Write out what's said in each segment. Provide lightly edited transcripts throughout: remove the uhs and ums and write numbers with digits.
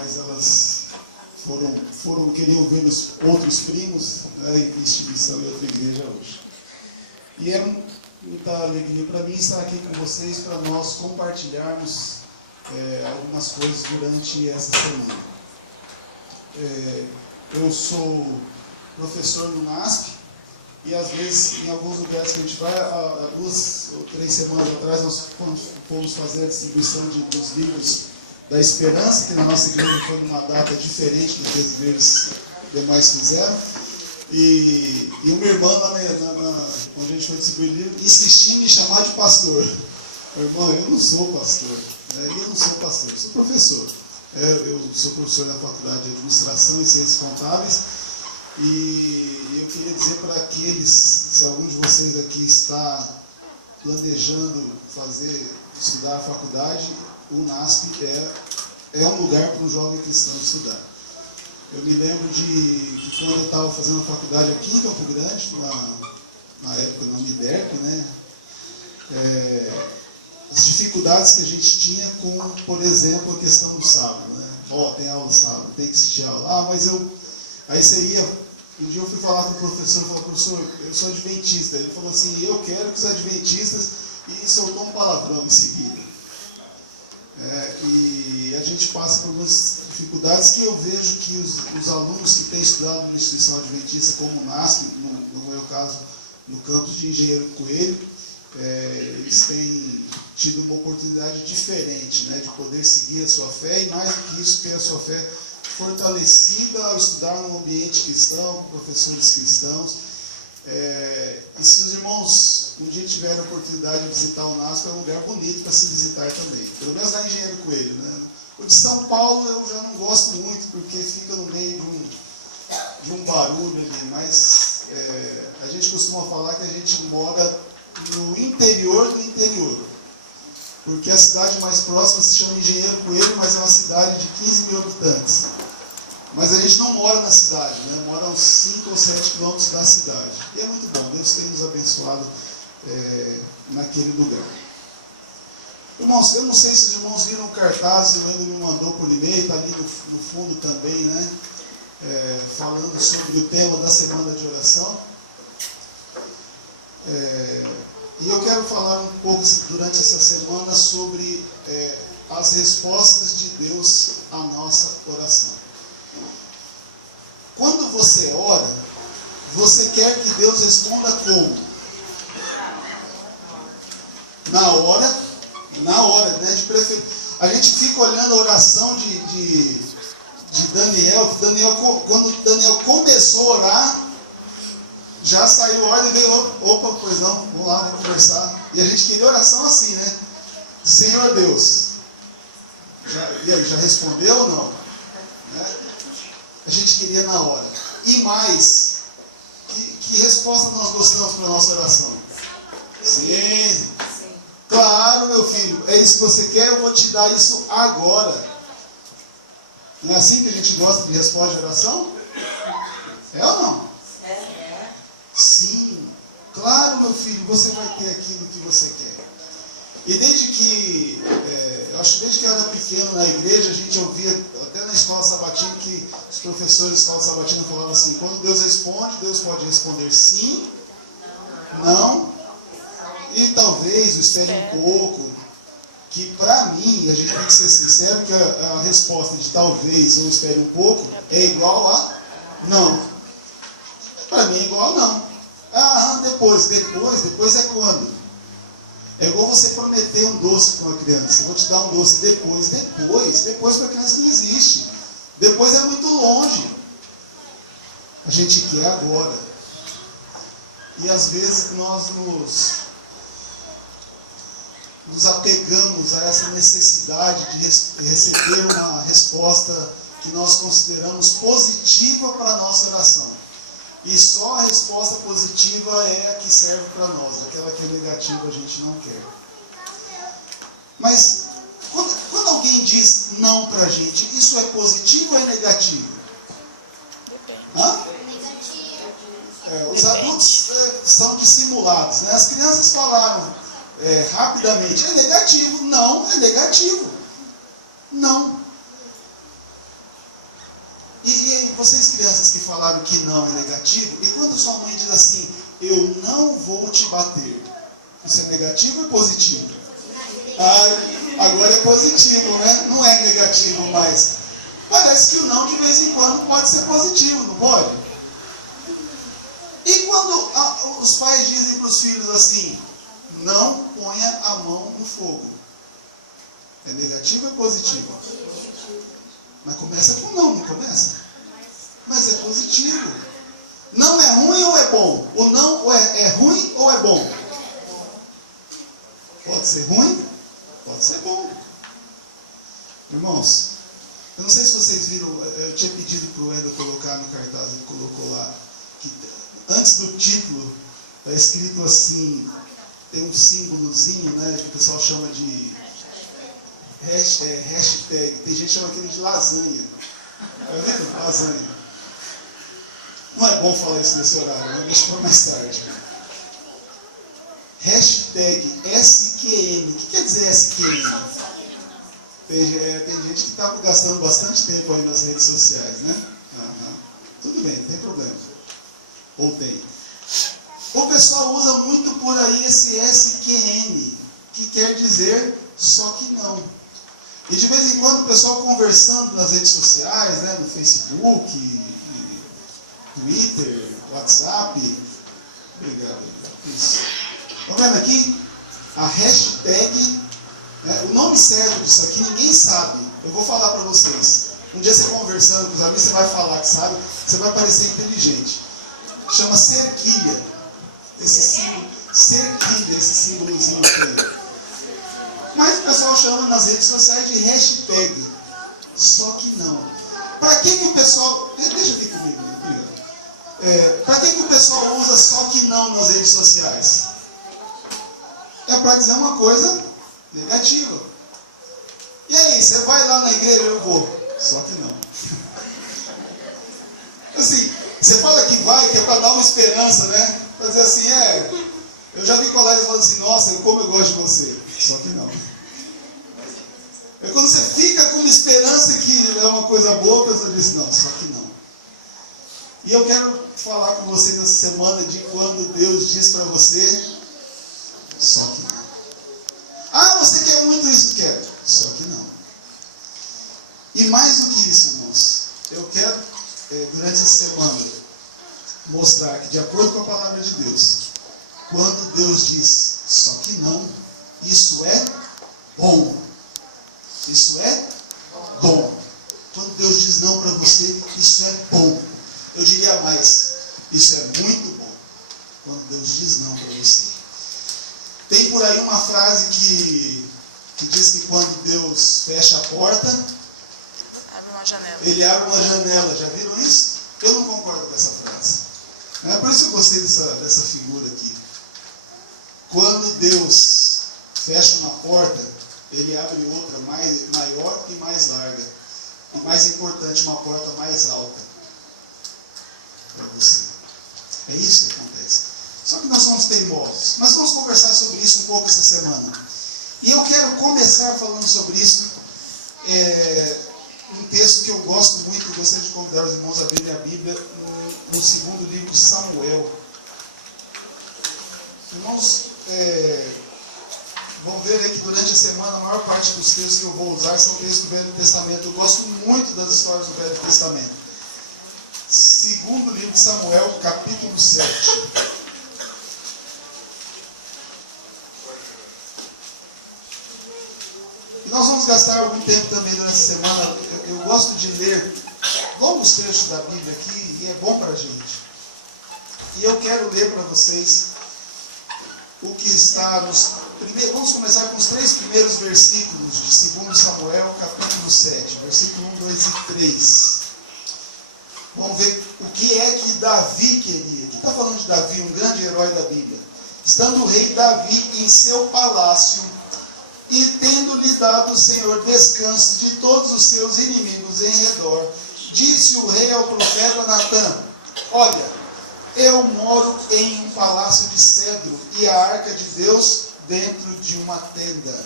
mas elas queriam ver os outros primos, né, e estão em outra igreja hoje. E é muita alegria para mim estar aqui com vocês para nós compartilharmos algumas coisas durante essa semana. Eu sou professor no NASP e às vezes em alguns lugares que a gente vai, há 2 ou 3 semanas atrás nós fomos fazer a distribuição dos livros da Esperança, que na nossa igreja foi numa data diferente do que as igrejas demais fizeram. E uma irmã lá onde a gente foi distribuir o livro insistia em me chamar de pastor. Irmã, eu não sou pastor, eu não sou pastor, eu sou professor. Eu sou professor da Faculdade de Administração e Ciências Contábeis. E eu queria dizer para aqueles, se algum de vocês aqui está planejando estudar a faculdade, o NASP é um lugar para um jovem cristão estudar. Eu me lembro que quando eu estava fazendo a faculdade aqui em Campo Grande, na época na Uniderp, as dificuldades que a gente tinha com, por exemplo, a questão do sábado. Tem aula sábado, tem que assistir aula. Aí você ia. Um dia eu fui falar com o professor, professor, eu sou adventista. Ele falou assim, eu quero que os adventistas, e soltou um palavrão em seguida. E a gente passa por algumas dificuldades que eu vejo que os alunos que têm estudado na instituição adventista, como o NASP, no meu caso, no campus de Engenheiro Coelho, eles têm tido uma oportunidade diferente, de poder seguir a sua fé, e mais do que isso, ter a sua fé fortalecida ao estudar num ambiente cristão, com professores cristãos. E se os irmãos um dia tiverem a oportunidade de visitar o NASP, é um lugar bonito para se visitar também. Pelo menos lá em Engenheiro Coelho. O de São Paulo eu já não gosto muito, porque fica no meio de um barulho ali, mas a gente costuma falar que a gente mora no interior do interior. Porque a cidade mais próxima se chama Engenheiro Coelho, mas é uma cidade de 15 mil habitantes. Mas a gente não mora na cidade, mora a uns 5 ou 7 quilômetros da cidade. E é muito bom, Deus tem nos abençoado naquele lugar. Irmãos, eu não sei se os irmãos viram o cartaz, o Wendel me mandou por e-mail, está ali no fundo também, falando sobre o tema da semana de oração. E eu quero falar um pouco durante essa semana sobre as respostas de Deus à nossa oração. Quando você ora, você quer que Deus responda como? Na hora, de preferência. A gente fica olhando a oração de Daniel, quando Daniel começou a orar, já saiu a ordem e veio, opa, pois não, vamos lá, vamos conversar. E a gente queria oração assim, Senhor Deus. E aí, já respondeu ou não? A gente queria na hora. E mais, que resposta nós gostamos para a nossa oração? Sim. Claro, meu filho, é isso que você quer, eu vou te dar isso agora. Não é assim que a gente gosta de resposta de oração? É ou não? Sim, claro, meu filho, você vai ter aquilo que você quer. E desde que eu era pequeno na igreja, a gente ouvia, até na escola sabatina, que os professores da escola sabatina falavam assim, quando Deus responde, Deus pode responder sim, não, e talvez espere um pouco, que para mim, a gente tem que ser sincero, que a resposta de talvez ou espere um pouco é igual a não. Para mim é igual a não. Depois é quando? É igual você prometer um doce para uma criança. Eu vou te dar um doce depois para a criança não existe. Depois é muito longe. A gente quer agora. E às vezes nós nos apegamos a essa necessidade de receber uma resposta que nós consideramos positiva para a nossa oração. E só a resposta positiva é a que serve para nós. Aquela que é negativa a gente não quer. Mas, quando alguém diz não para a gente, isso é positivo ou é negativo? Os adultos são dissimulados. As crianças falaram rapidamente, é negativo. Não, é negativo. Não. vocês crianças que falaram que não é negativo, e quando sua mãe diz assim, eu não vou te bater, isso é negativo ou é positivo? Agora é positivo, né? Não é negativo mais. Parece que o não de vez em quando pode ser positivo, não pode? E quando os pais dizem para os filhos assim, não ponha a mão no fogo, é negativo ou é positivo? Mas começa com não começa? Mas é positivo. Não é ruim ou é bom? O não é ruim ou é bom? Pode ser ruim, pode ser bom. Irmãos, eu não sei se vocês viram, eu tinha pedido para o Eda colocar no cartaz, ele colocou lá, que antes do título está escrito assim, tem um símbolozinho, né, que o pessoal chama de hashtag, tem gente que chama aquilo de lasanha. Tá vendo? Lasanha. Não é bom falar isso nesse horário, né? Deixa para mais tarde. Hashtag SQN. O que quer dizer SQN? Tem gente que está gastando bastante tempo aí nas redes sociais, né? Tudo bem, não tem problema. Ou tem. O pessoal usa muito por aí esse SQN, que quer dizer só que não. E de vez em quando o pessoal conversando nas redes sociais, né, no Facebook, Twitter, WhatsApp. Obrigado. Isso. Estão vendo aqui? A hashtag, né, o nome certo disso aqui ninguém sabe. Eu vou falar para vocês. Um dia você conversando com os amigos, você vai falar que sabe, você vai parecer inteligente. Chama cerquilha. Esse símbolo, cerquilha, esse símbolozinho aqui. Mas o pessoal chama nas redes sociais de hashtag. Só que não. Para que o pessoal... Deixa aqui comigo, para que o pessoal usa só que não nas redes sociais? É para dizer uma coisa negativa. E aí, você vai lá na igreja? Eu vou. Só que não. Assim, você fala que vai, que é para dar uma esperança, né? Para dizer assim, eu já vi colegas falando assim, nossa, como eu gosto de você. Só que não. É quando você fica com uma esperança que é uma coisa boa, a pessoa diz, não, só que não. E eu quero falar com vocês essa semana de quando Deus diz para você, só que não. Ah, você quer muito isso? Quero. Só que não. E mais do que isso, irmãos, eu quero, durante essa semana, mostrar que, de acordo com a palavra de Deus, quando Deus diz, só que não, isso é bom. Isso é bom. Quando Deus diz não para você, isso é bom. Eu diria mais, isso é muito bom. Quando Deus diz não para você. Tem por aí uma frase que diz que quando Deus fecha a porta, abre uma janela. Ele abre uma janela. Já viram isso? Eu não concordo com essa frase. É por isso que eu gostei dessa figura aqui. Quando Deus fecha uma porta, Ele abre outra maior e mais larga. E mais importante, uma porta mais alta para você. É isso que acontece. Só que nós somos teimosos. Mas vamos conversar sobre isso um pouco essa semana. E eu quero começar falando sobre isso. Um texto que eu gosto muito, gostaria de convidar os irmãos a abrirem a Bíblia no segundo livro de Samuel. Irmãos, vão ver aí que durante a semana a maior parte dos textos que eu vou usar são textos do Velho Testamento. Eu gosto muito das histórias do Velho Testamento. Segundo livro de Samuel, capítulo 7. E nós vamos gastar algum tempo também durante a semana. Eu gosto de ler longos trechos da Bíblia aqui e é bom para a gente. E eu quero ler para vocês o que está nos primeiros. Vamos começar com os 3 primeiros versículos de 2 Samuel, capítulo 7, versículo 1, 2 e 3. Vamos ver o que é que Davi queria. Aqui está falando de Davi, um grande herói da Bíblia. Estando o rei Davi em seu palácio, e tendo-lhe dado o Senhor descanso de todos os seus inimigos em redor, disse o rei ao profeta Natã: olha, eu moro em um palácio de cedro, e a arca de Deus dentro de uma tenda.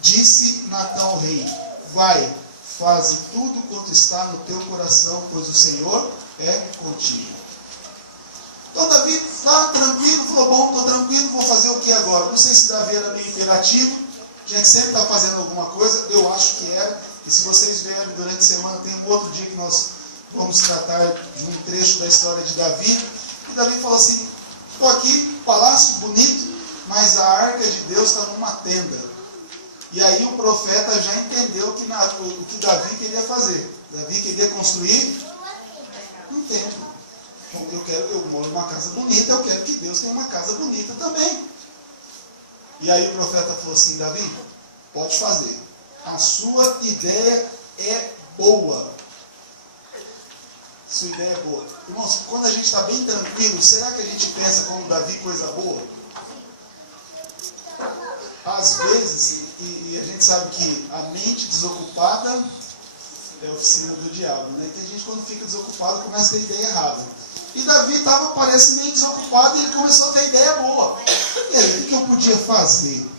Disse Natã ao rei: vai, faze tudo quanto está no teu coração, pois o Senhor é contigo. Então Davi está tranquilo, falou, bom, estou tranquilo, vou fazer o que agora? Não sei se Davi era meio imperativo, tinha que sempre estar fazendo alguma coisa, eu acho que era, e se vocês verem durante a semana, tem um outro dia que nós vamos tratar de um trecho da história de Davi, e Davi falou assim, estou aqui, palácio bonito, mas a arca de Deus está numa tenda. E aí o profeta já entendeu o que Davi queria fazer. Davi queria construir um templo. Eu moro numa casa bonita, eu quero que Deus tenha uma casa bonita também. E aí o profeta falou assim, Davi, pode fazer. A sua ideia é boa. Sua ideia é boa. Irmãos, quando a gente está bem tranquilo, será que a gente pensa como Davi, coisa boa? Às vezes, e a gente sabe que a mente desocupada é a oficina do diabo, né? Que a gente, quando fica desocupado, começa a ter ideia errada. E Davi parece meio desocupado e ele começou a ter ideia boa. E aí, o que eu podia fazer?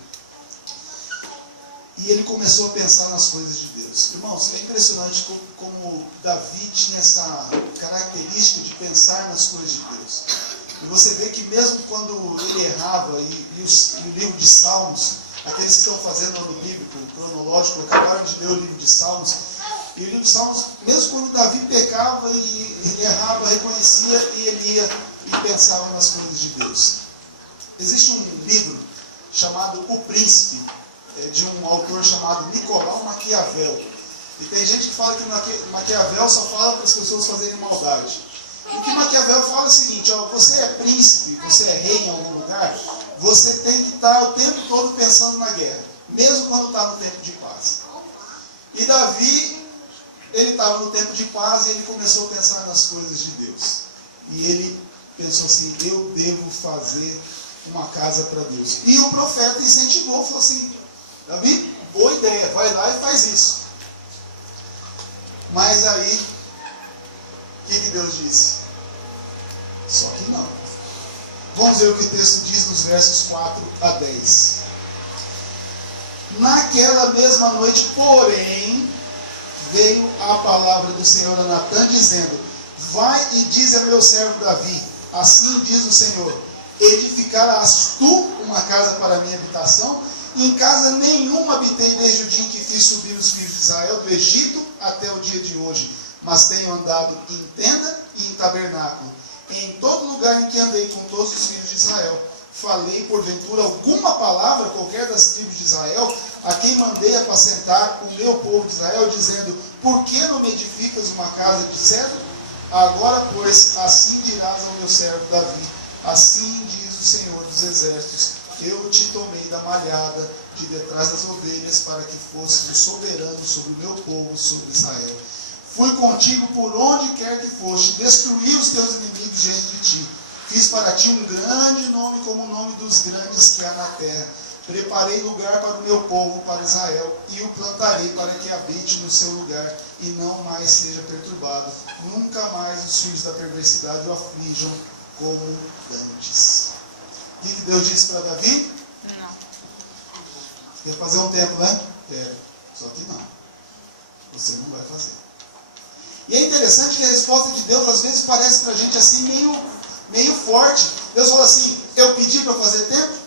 E ele começou a pensar nas coisas de Deus. Irmãos, é impressionante como Davi tinha essa característica de pensar nas coisas de Deus. E você vê que mesmo quando ele errava, e o livro de Salmos, aqueles que estão fazendo ano bíblico, cronológico, acabaram de ler o livro de Salmos, e o livro de Salmos, mesmo quando Davi pecava e ele errava, reconhecia, e ele ia e pensava nas coisas de Deus. Existe um livro chamado O Príncipe, de um autor chamado Nicolau Maquiavel. E tem gente que fala que Maquiavel só fala para as pessoas fazerem maldade. O que Maquiavel fala é o seguinte, ó, você é príncipe, você é rei em algum lugar, você tem que estar o tempo todo pensando na guerra, mesmo quando está no tempo de paz. E Davi, ele estava no tempo de paz e ele começou a pensar nas coisas de Deus. E ele pensou assim, eu devo fazer uma casa para Deus. E o profeta incentivou, falou assim, Davi, boa ideia, vai lá e faz isso. Mas aí, o que Deus disse? Só que não. Vamos ver o que o texto diz nos versos 4 a 10. Naquela mesma noite, porém, veio a palavra do Senhor a Natã, dizendo, vai e diz a meu servo Davi, assim diz o Senhor, edificarás tu uma casa para a minha habitação? Em casa nenhuma habitei desde o dia em que fiz subir os filhos de Israel do Egito até o dia de hoje, mas tenho andado em tenda e em tabernáculo. Em todo lugar em que andei com todos os filhos de Israel, falei porventura alguma palavra qualquer das tribos de Israel, a quem mandei apacentar o meu povo de Israel, dizendo, por que não me edificas uma casa de cedro? Agora, pois, assim dirás ao meu servo Davi, assim diz o Senhor dos Exércitos, eu te tomei da malhada de detrás das ovelhas, para que fosses o soberano sobre o meu povo, sobre Israel. Fui contigo por onde quer que foste, destruí os teus inimigos diante de ti. Fiz para ti um grande nome, como o nome dos grandes que há na terra. Preparei lugar para o meu povo, para Israel, e o plantarei para que habite no seu lugar, e não mais seja perturbado. Nunca mais os filhos da perversidade o aflijam como dantes. O que Deus disse para Davi? Não. Quer fazer um templo, né? Quero. Só que não. Você não vai fazer. E é interessante que a resposta de Deus às vezes parece para a gente assim meio forte. Deus fala assim, eu pedi para fazer templo?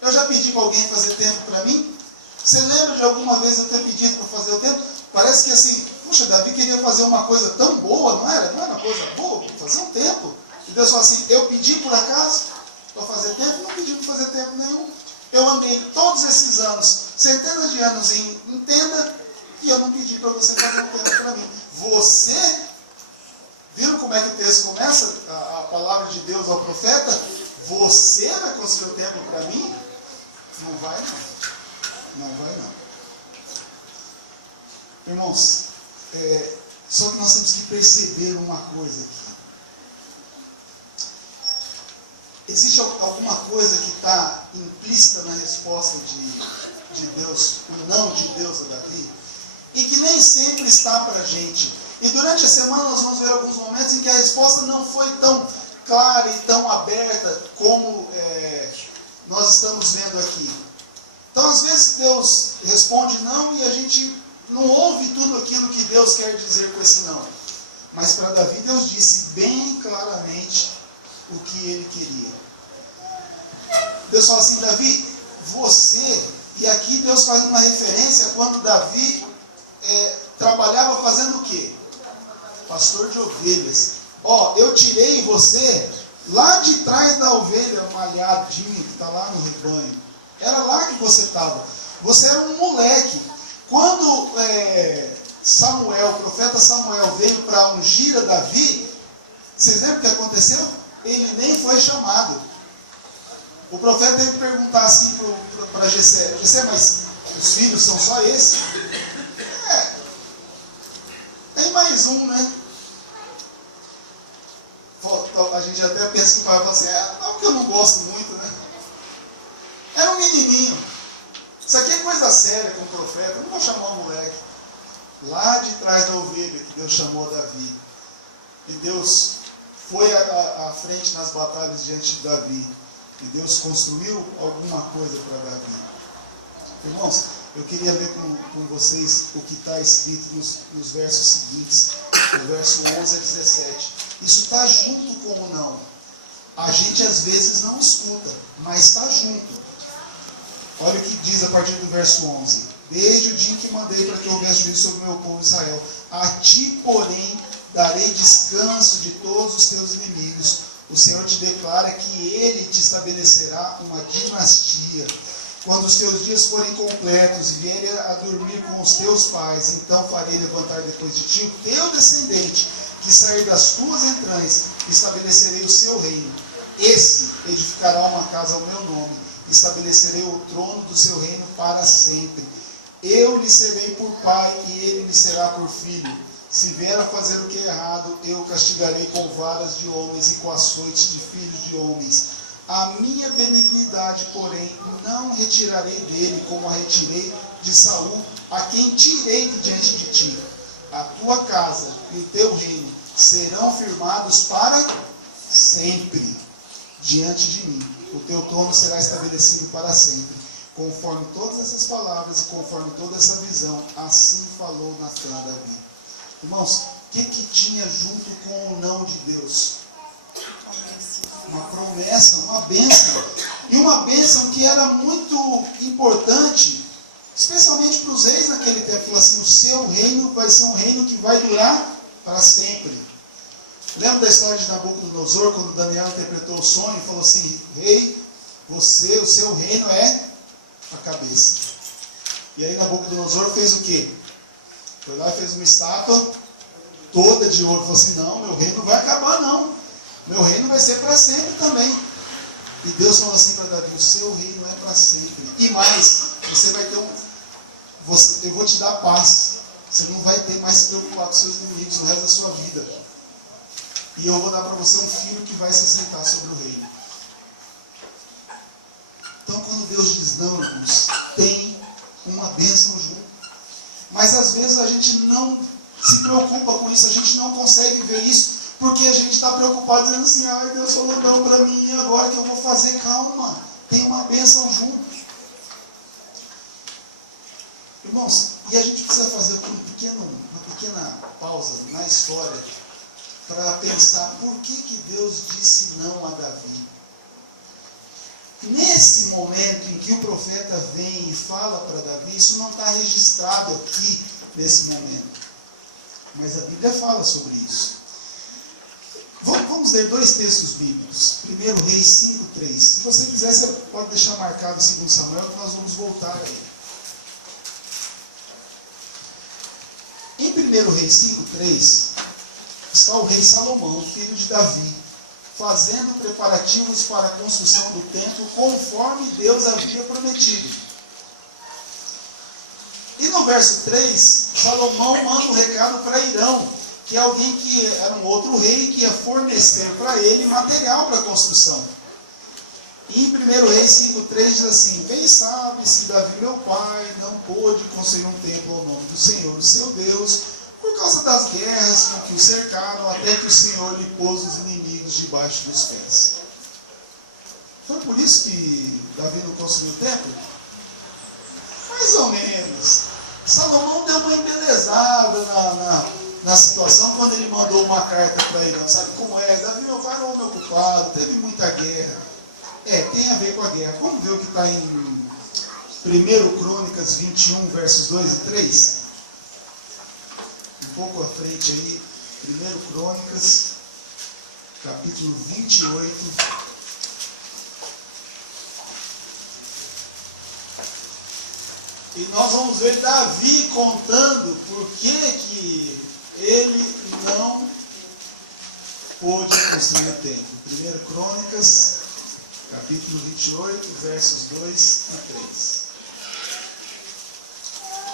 Eu já pedi para alguém fazer templo para mim? Você lembra de alguma vez eu ter pedido para fazer o templo? Parece que assim, puxa, Davi queria fazer uma coisa tão boa, não era? Não era uma coisa boa? Fazer um templo. E Deus fala assim, eu pedi por acaso para fazer templo? Não pedi para fazer templo nenhum. Eu andei todos esses anos, centenas de anos em tenda, e eu não pedi para você fazer um templo para mim. Você, viram como é que o texto começa? A palavra de Deus ao profeta? Você vai construir o templo para mim? Não vai não. Não vai não. Irmãos, só que nós temos que perceber uma coisa aqui. Existe alguma coisa que está implícita na resposta de Deus, o não de Deus a Davi, e que nem sempre está para a gente. E durante a semana nós vamos ver alguns momentos em que a resposta não foi tão clara e tão aberta como nós estamos vendo aqui. Então às vezes Deus responde não e a gente não ouve tudo aquilo que Deus quer dizer com esse não. Mas para Davi, Deus disse bem claramente o que ele queria. Deus fala assim, Davi, você, e aqui Deus faz uma referência quando Davi trabalhava fazendo o quê? Pastor de ovelhas. Ó, eu tirei você lá de trás da ovelha malhadinha que está lá no rebanho. Era lá que você estava. Você era um moleque. Quando Samuel, o profeta Samuel, veio para ungir a Davi, vocês lembram o que aconteceu? Ele nem foi chamado. O profeta teve que perguntar assim para Jessé, Jessé, mas os filhos são só esses? Tem mais um, né? A gente até pensa que o pai fala assim, não que eu não gosto muito, né? Era um menininho. Isso aqui é coisa séria com o profeta, eu não vou chamar o moleque. Lá de trás da ovelha que Deus chamou Davi. E Deus foi à frente nas batalhas diante de Davi. E Deus construiu alguma coisa para Davi. Irmãos, eu queria ler com vocês o que está escrito nos versos seguintes, do verso 11 a 17. Isso está junto com o não. A gente às vezes não escuta, mas está junto. Olha o que diz a partir do verso 11. Desde o dia em que mandei para que houvesse juízo sobre o meu povo Israel, a ti, porém, darei descanso de todos os teus inimigos. O Senhor te declara que Ele te estabelecerá uma dinastia. Quando os teus dias forem completos e vierem a dormir com os teus pais, então farei levantar depois de ti o teu descendente, que sair das tuas entranhas, e estabelecerei o seu reino. Esse edificará uma casa ao meu nome, e estabelecerei o trono do seu reino para sempre. Eu lhe serei por pai, e ele lhe será por filho. Se vier a fazer o que é errado, eu o castigarei com varas de homens e com açoites de filhos de homens. A minha benignidade, porém, não retirarei dele, como a retirei de Saul, a quem tirei de diante de ti. A tua casa e o teu reino serão firmados para sempre diante de mim. O teu trono será estabelecido para sempre. Conforme todas essas palavras e conforme toda essa visão, assim falou Natã a Davi. Irmãos, o que tinha junto com o não de Deus? Uma promessa, uma bênção. E uma bênção que era muito importante, especialmente para os reis naquele tempo. Falou assim, o seu reino vai ser um reino que vai durar para sempre. Lembra da história de Nabucodonosor, quando Daniel interpretou o sonho e falou assim, rei, o seu reino é a cabeça. E aí Nabucodonosor fez o quê? Foi lá e fez uma estátua toda de ouro. Falou assim, não, meu reino não vai acabar não. Meu reino vai ser para sempre também. E Deus falou assim para Davi, o seu reino é para sempre. E mais, você vai ter eu vou te dar paz. Você não vai ter mais se preocupar com seus inimigos no resto da sua vida. E eu vou dar para você um filho que vai se assentar sobre o reino. Então quando Deus diz não, irmãos, tem uma bênção junto. Mas às vezes a gente não se preocupa com isso, a gente não consegue ver isso, porque a gente está preocupado dizendo assim, ai, Deus falou não para mim, e agora que eu vou fazer? Calma, tem uma bênção junto. Irmãos, e a gente precisa fazer uma pequena pausa na história para pensar por que Deus disse não a Davi. Nesse momento em que o profeta vem e fala para Davi, isso não está registrado aqui nesse momento. Mas a Bíblia fala sobre isso. Vamos ler dois textos bíblicos. 1 Reis 5:3. Se você quiser, você pode deixar marcado em 2 Samuel, que nós vamos voltar aí. Em 1 Reis 5:3, está o rei Salomão, filho de Davi, fazendo preparativos para a construção do templo, conforme Deus havia prometido. E no verso 3, Salomão manda um recado para Irão, que é alguém que era um outro rei, que ia fornecer para ele material para a construção. E em 1 Reis 5:3 diz assim, bem sabes que Davi, meu pai, não pôde construir um templo ao nome do Senhor, o seu Deus, por causa das guerras com que o cercaram, até que o Senhor lhe pôs os inimigos debaixo dos pés. Foi por isso que Davi não construiu o templo? Mais ou menos. Salomão deu uma na situação quando ele mandou uma carta para Irã. Sabe como é? Davi, meu varão ocupado, teve muita guerra. Tem a ver com a guerra. Vamos ver o que está em 1 Crônicas 21, versos 2 e 3. Um pouco à frente aí, 1 Crônicas, capítulo 28. E nós vamos ver Davi contando por que ele não pôde construir o templo. 1 Crônicas, capítulo 28, versos 2 e 3.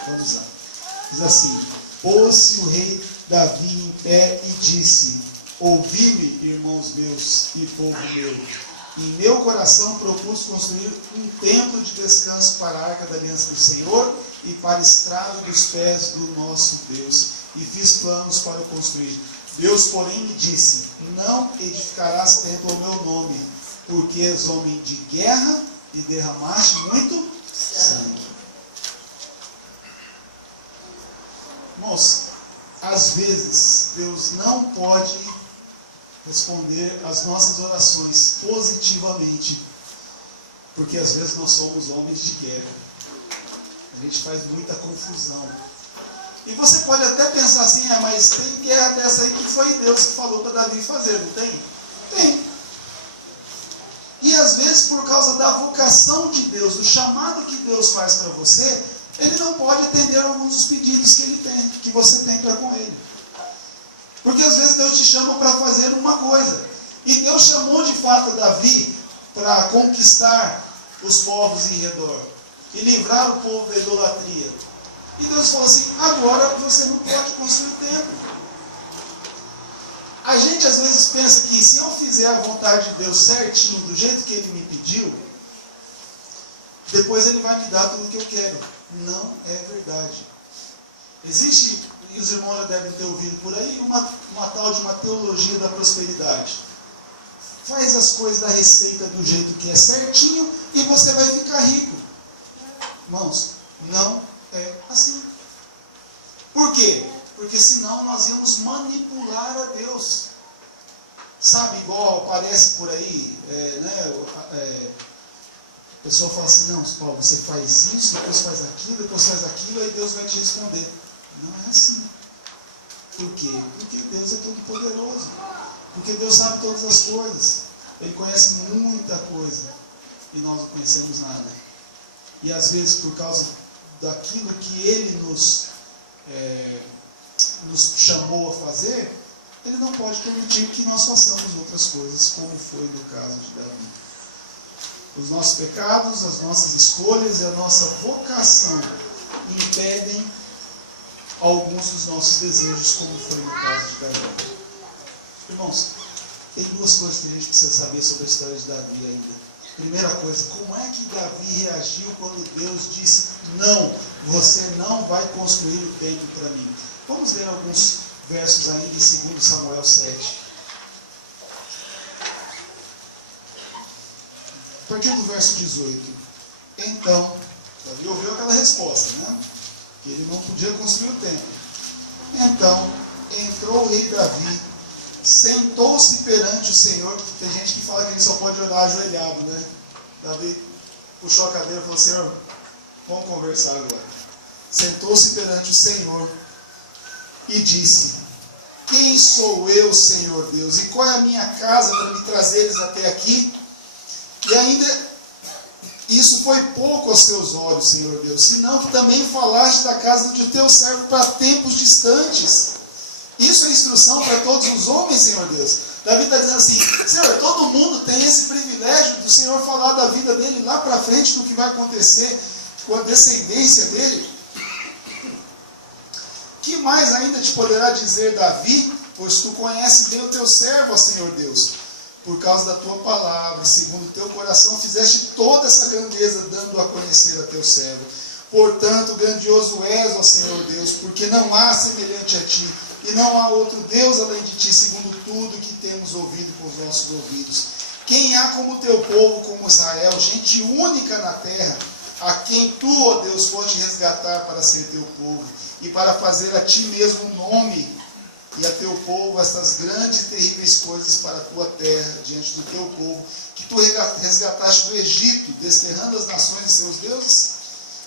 Vamos lá. Diz assim: pôs-se o rei Davi em pé e disse: ouvi-me, irmãos meus e povo meu. Em meu coração propus construir um templo de descanso para a arca da aliança do Senhor e para a estrada dos pés do nosso Deus. E fiz planos para o construir. Deus, porém, me disse: não edificarás templo ao meu nome, porque és homem de guerra e derramaste muito sangue. Irmãos, às vezes Deus não pode responder as nossas orações positivamente, porque às vezes nós somos homens de guerra. A gente faz muita confusão. E você pode até pensar assim: mas tem guerra dessa aí que foi Deus que falou para Davi fazer, não tem? Tem. E às vezes, por causa da vocação de Deus, do chamado que Deus faz para você, Ele não pode atender alguns dos pedidos que Ele tem, que você tem para com Ele. Porque às vezes Deus te chama para fazer uma coisa. E Deus chamou de fato Davi para conquistar os povos em redor e livrar o povo da idolatria. E Deus falou assim: agora você não pode construir o templo. A gente às vezes pensa que se eu fizer a vontade de Deus certinho, do jeito que Ele me pediu, depois Ele vai me dar tudo o que eu quero. Não é verdade. Existe, e os irmãos já devem ter ouvido por aí, uma tal de uma teologia da prosperidade. Faz as coisas da receita do jeito que é certinho e você vai ficar rico. Irmãos, não é assim. Por quê? Porque senão nós íamos manipular a Deus. Sabe, igual aparece por aí, a pessoa fala assim: não, Paulo, você faz isso, depois faz aquilo, aí Deus vai te responder. Não é assim. Por quê? Porque Deus é todo poderoso. Porque Deus sabe todas as coisas. Ele conhece muita coisa e nós não conhecemos nada. E às vezes, por causa daquilo que Ele nos chamou a fazer, Ele não pode permitir que nós façamos outras coisas, como foi no caso de Davi. Os nossos pecados, as nossas escolhas e a nossa vocação impedem alguns dos nossos desejos, como foi no caso de Davi. Irmãos, tem duas coisas que a gente precisa saber sobre a história de Davi ainda. Primeira coisa, como é que Davi reagiu quando Deus disse: não, você não vai construir o templo para mim? Vamos ver alguns versos ainda em 2 Samuel 7. A partir do verso 18. Então, Davi ouviu aquela resposta, né? Que ele não podia construir o templo. Então, entrou o rei Davi, sentou-se perante o Senhor. Tem gente que fala que ele só pode orar ajoelhado, né? Davi puxou a cadeira e falou: Senhor, vamos conversar agora. Sentou-se perante o Senhor e disse: quem sou eu, Senhor Deus? E qual é a minha casa para me trazeres até aqui? E ainda isso foi pouco aos teus olhos, Senhor Deus, senão que também falaste da casa de teu servo para tempos distantes. Isso é instrução para todos os homens, Senhor Deus. Davi está dizendo assim: Senhor, todo mundo tem esse privilégio do Senhor falar da vida dele lá para frente, do que vai acontecer com a descendência dele. Que mais ainda te poderá dizer, Davi? Pois tu conheces bem o teu servo, ó Senhor Deus. Por causa da tua palavra, segundo o teu coração, fizeste toda essa grandeza, dando a conhecer a teu servo. Portanto, grandioso és, ó Senhor Deus, porque não há semelhante a ti, e não há outro Deus além de ti, segundo tudo que temos ouvido com os nossos ouvidos. Quem há como teu povo, como Israel, gente única na terra, a quem tu, ó Deus, foste resgatar para ser teu povo, e para fazer a ti mesmo um nome, e a teu povo estas grandes e terríveis coisas para a tua terra, diante do teu povo, que tu resgataste do Egito, desterrando as nações de seus deuses,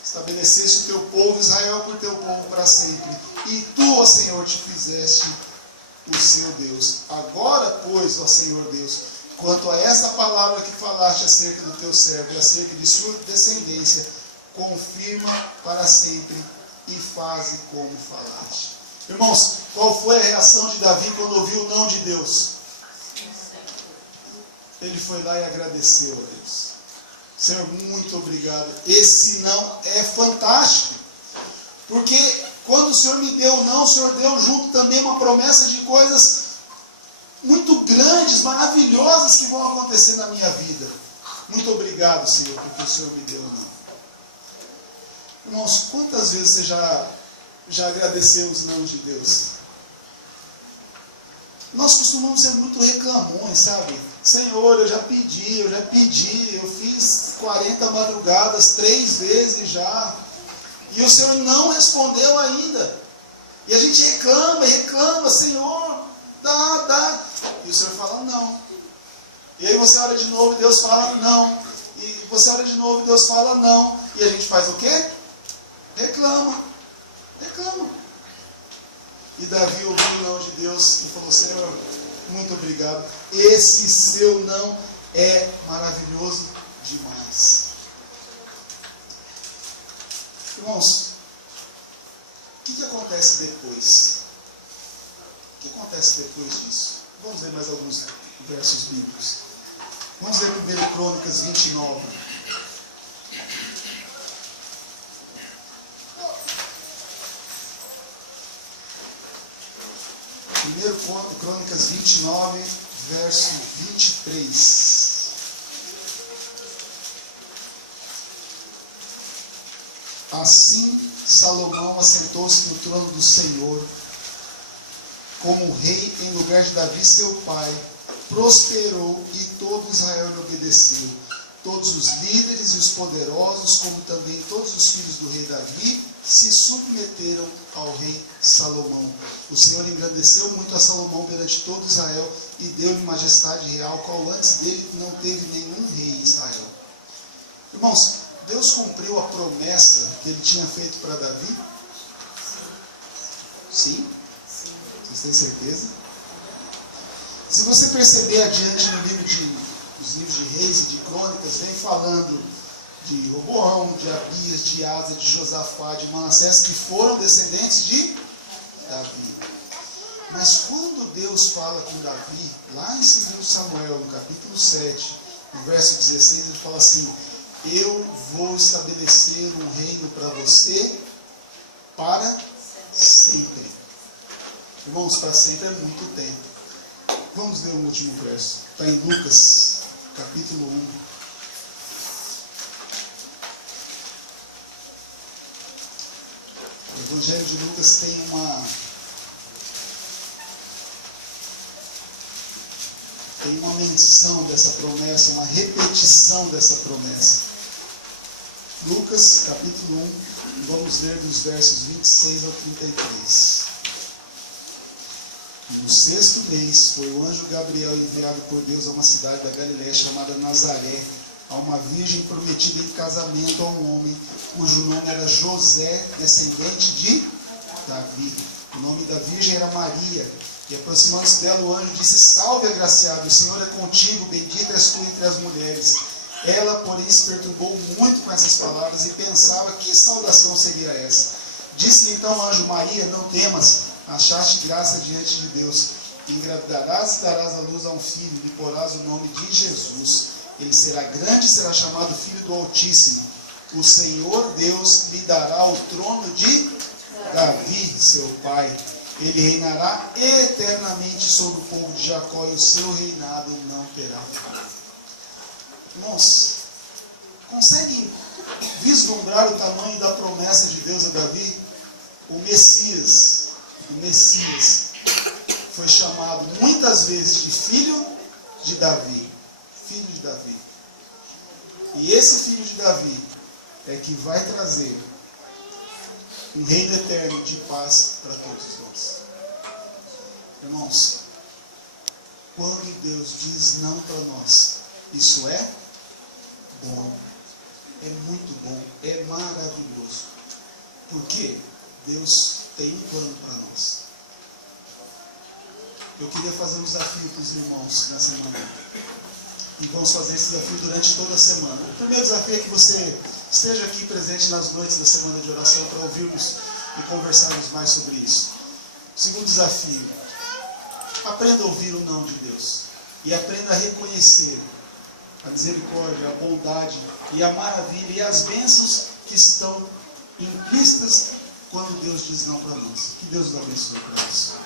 estabeleceste o teu povo Israel por teu povo para sempre, e tu, ó Senhor, te fizeste o seu Deus. Agora, pois, ó Senhor Deus, quanto a essa palavra que falaste acerca do teu servo e acerca de sua descendência, confirma para sempre e faze como falaste. Irmãos, qual foi a reação de Davi quando ouviu o não de Deus? Ele foi lá e agradeceu a Deus. Senhor, muito obrigado. Esse não é fantástico. Porque quando o Senhor me deu o não, o Senhor deu junto também uma promessa de coisas muito grandes, maravilhosas que vão acontecer na minha vida. Muito obrigado, Senhor, porque o Senhor me deu o não. Irmãos, quantas vezes você já agradeceu os não de Deus? Nós costumamos ser muito reclamões, sabe? Senhor, eu já pedi, eu fiz 40 madrugadas 3 vezes já, e o Senhor não respondeu ainda. E a gente reclama, Senhor, dá. E o Senhor fala não. E aí você ora de novo e Deus fala não. E você ora de novo e Deus fala não. E a gente faz o quê? Reclama. E Davi ouviu o não de Deus e falou: Senhor, muito obrigado. Esse seu não é maravilhoso demais. Irmãos, o que acontece depois? O que acontece depois disso? Vamos ver mais alguns versos bíblicos. Vamos ver 1 Crônicas 29. 1 Crônicas 29, verso 23. Assim Salomão assentou-se no trono do Senhor como rei em lugar de Davi seu pai, prosperou e todo Israel lhe obedeceu. Todos os líderes e os poderosos, como também todos os filhos do rei Davi, se submeteram ao rei Salomão. O Senhor engrandeceu muito a Salomão perante todo Israel e deu-lhe majestade real, qual antes dele não teve nenhum rei em Israel. Irmãos, Deus cumpriu a promessa que ele tinha feito para Davi? Sim? Vocês têm certeza? Se você perceber adiante no livro os livros de Reis e de Crônicas, vem falando de Roboão, de Abias, de Asa, de Josafá, de Manassés, que foram descendentes de Davi. Mas quando Deus fala com Davi, lá em 2 Samuel, no capítulo 7, no verso 16, ele fala assim: eu vou estabelecer um reino para você para sempre. Irmãos, para sempre é muito tempo. Vamos ler o último verso. Está em Lucas, capítulo 1. O Evangelho de Lucas tem uma menção dessa promessa, uma repetição dessa promessa. Lucas, capítulo 1, vamos ler dos versos 26 ao 33. No 6º mês, foi o anjo Gabriel enviado por Deus a uma cidade da Galiléia chamada Nazaré, a uma virgem prometida em casamento a um homem, cujo nome era José, descendente de Davi. O nome da virgem era Maria. E aproximando-se dela, o anjo disse: salve, agraciado, o Senhor é contigo, bendita és tu entre as mulheres. Ela, porém, se perturbou muito com essas palavras e pensava: que saudação seria essa? Disse-lhe então o anjo: Maria, não temas, achaste graça diante de Deus. Engravidarás e darás à luz a um filho, lhe porás o nome de Jesus. Ele será grande e será chamado Filho do Altíssimo. O Senhor Deus lhe dará o trono de Davi, seu pai. Ele reinará eternamente sobre o povo de Jacó, e o seu reinado não terá fim. Irmãos, conseguem vislumbrar o tamanho da promessa de Deus a Davi? O Messias foi chamado muitas vezes de filho de Davi. Filho de Davi. E esse filho de Davi é que vai trazer um reino eterno de paz para todos nós. Irmãos, quando Deus diz não para nós, isso é bom, é muito bom, é maravilhoso. Porque Deus tem um plano para nós. Eu queria fazer um desafio para os irmãos nessa manhã. E vamos fazer esse desafio durante toda a semana. O primeiro desafio é que você esteja aqui presente nas noites da semana de oração para ouvirmos e conversarmos mais sobre isso. O segundo desafio: aprenda a ouvir o não de Deus. E aprenda a reconhecer a misericórdia, a bondade e a maravilha e as bênçãos que estão implícitas quando Deus diz não para nós. Que Deus nos abençoe para isso.